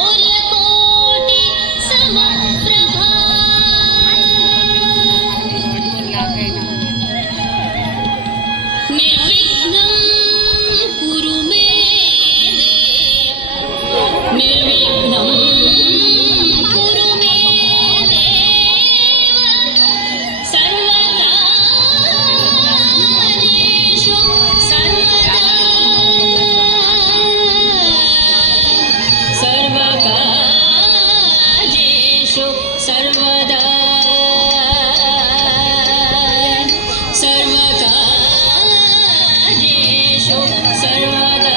सूर्यकोटि समप्रभा निर्विघ्नं कुरु मे देव निर्विघ्नं कुरु मे देव सर्वकार्येषु सर्वकार्येषु सर्वदा सर्वकार्येषु सर्वदा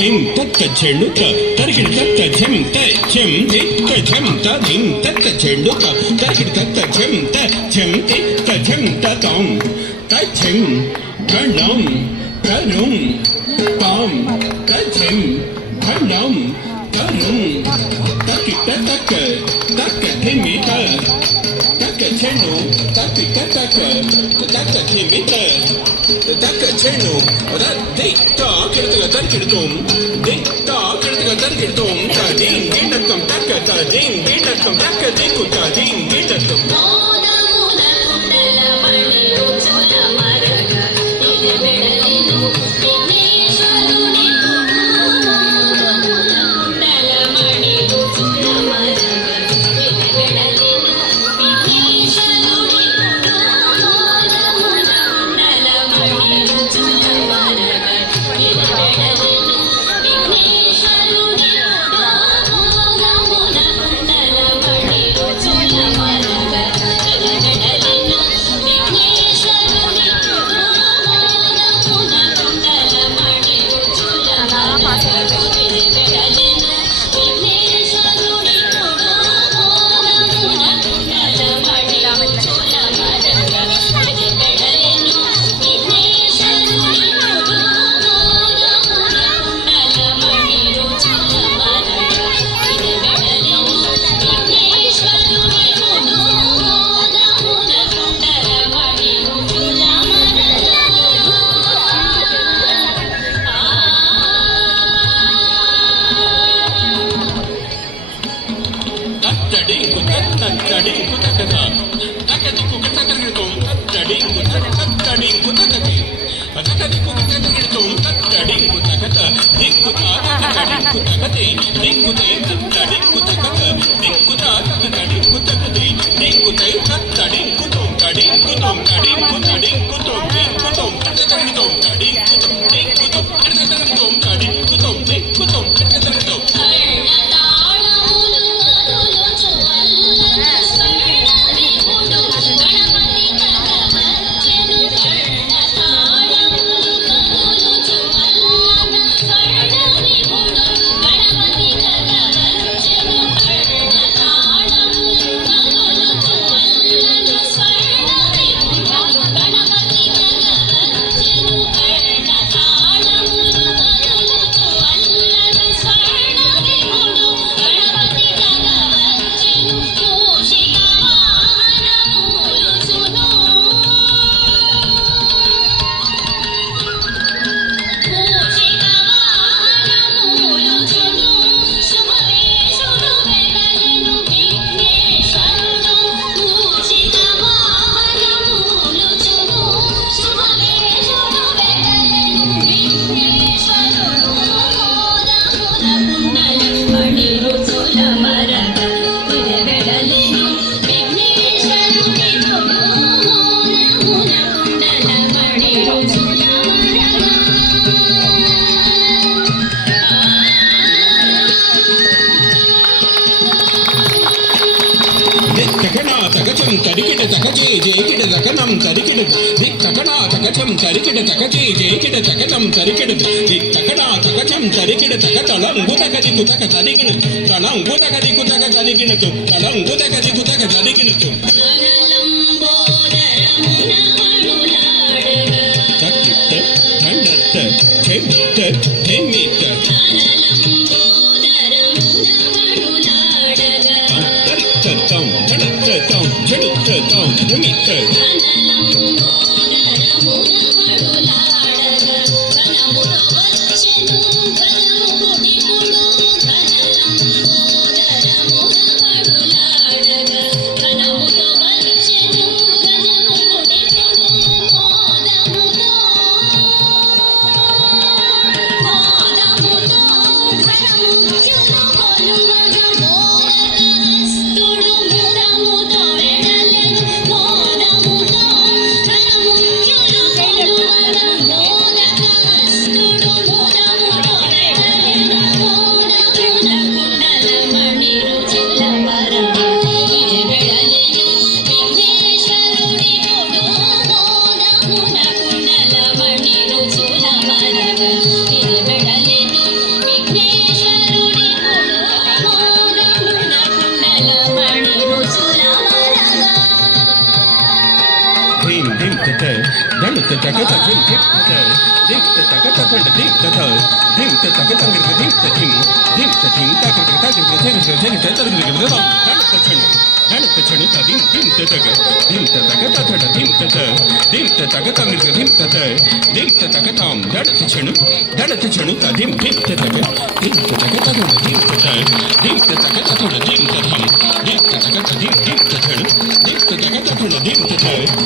धिं तत्त ಚೆಂಡುಕ ತರ್ಗಿಡ ತತ್ತ ಝಂ ತ ಝಂ ದಿ ತ ಝಂ ತ ಧಿಂ ತತ್ತ ಚೆಂಡುಕ ತರ್ಗಿಡ ತತ್ತ ಝಂ ತ ಝಂ ದಿ ತ ಝಂ ತ ತಂ ತ ಝಂ ಘಣಂ ತರುಂ ತಾಂ ತ ಝಂ ಘಣಂ ತರುಂ ತಕಿಟ ತಕ ತಕ ಧಿಮಿತ ತಕ ಚೆಂಡು ತಕಿಟ ತಕ ತಕ ಧಿಮಿತ ತಕ ಚೆಂಡು ದ ಕಿಡತಗ ತರ್ಗಿಡ್ತೋಂ Targetum, tadin, gitatum, takatadin, gitatum, takadiku, tadin, gitatum. తరికిడ తకజే జేకిడ తకనం తరికిడ దిక్ తకడా తకచం తరికిడ తకజే జేకిడ తకనం తరికిడ దిక్ తకడా తకచం తరికిడ తకతలం గుతకది కుతక తరికిన తలం గుతకది కుతక తరికినతు తలం గుతకది కుతక తరికినతు తక్కిట కండత చెట్ట చెమ్మిట చెడుత dim dim ta ta dam ta ta ka ta dim dim ta ta dim ta ta ka ta ta dim ta ta dim ta ta ka ta dim ta dim dim ta dim ta ka ta ka ta ta ta ta dam ta chenu ta dim dim ta ta ka dim ta ta ka ta ta dim ta ta dim ta ta ka ta dim ta ta dim ta ta ka tam dam ta chenu ta dim dim ta ta ka dim ta ta ka ta dim ta ta dim ta ta ka ta dim ta tam dim ta ta ka ta dim dim ta chenu dim ta ta ka ta dim ta ta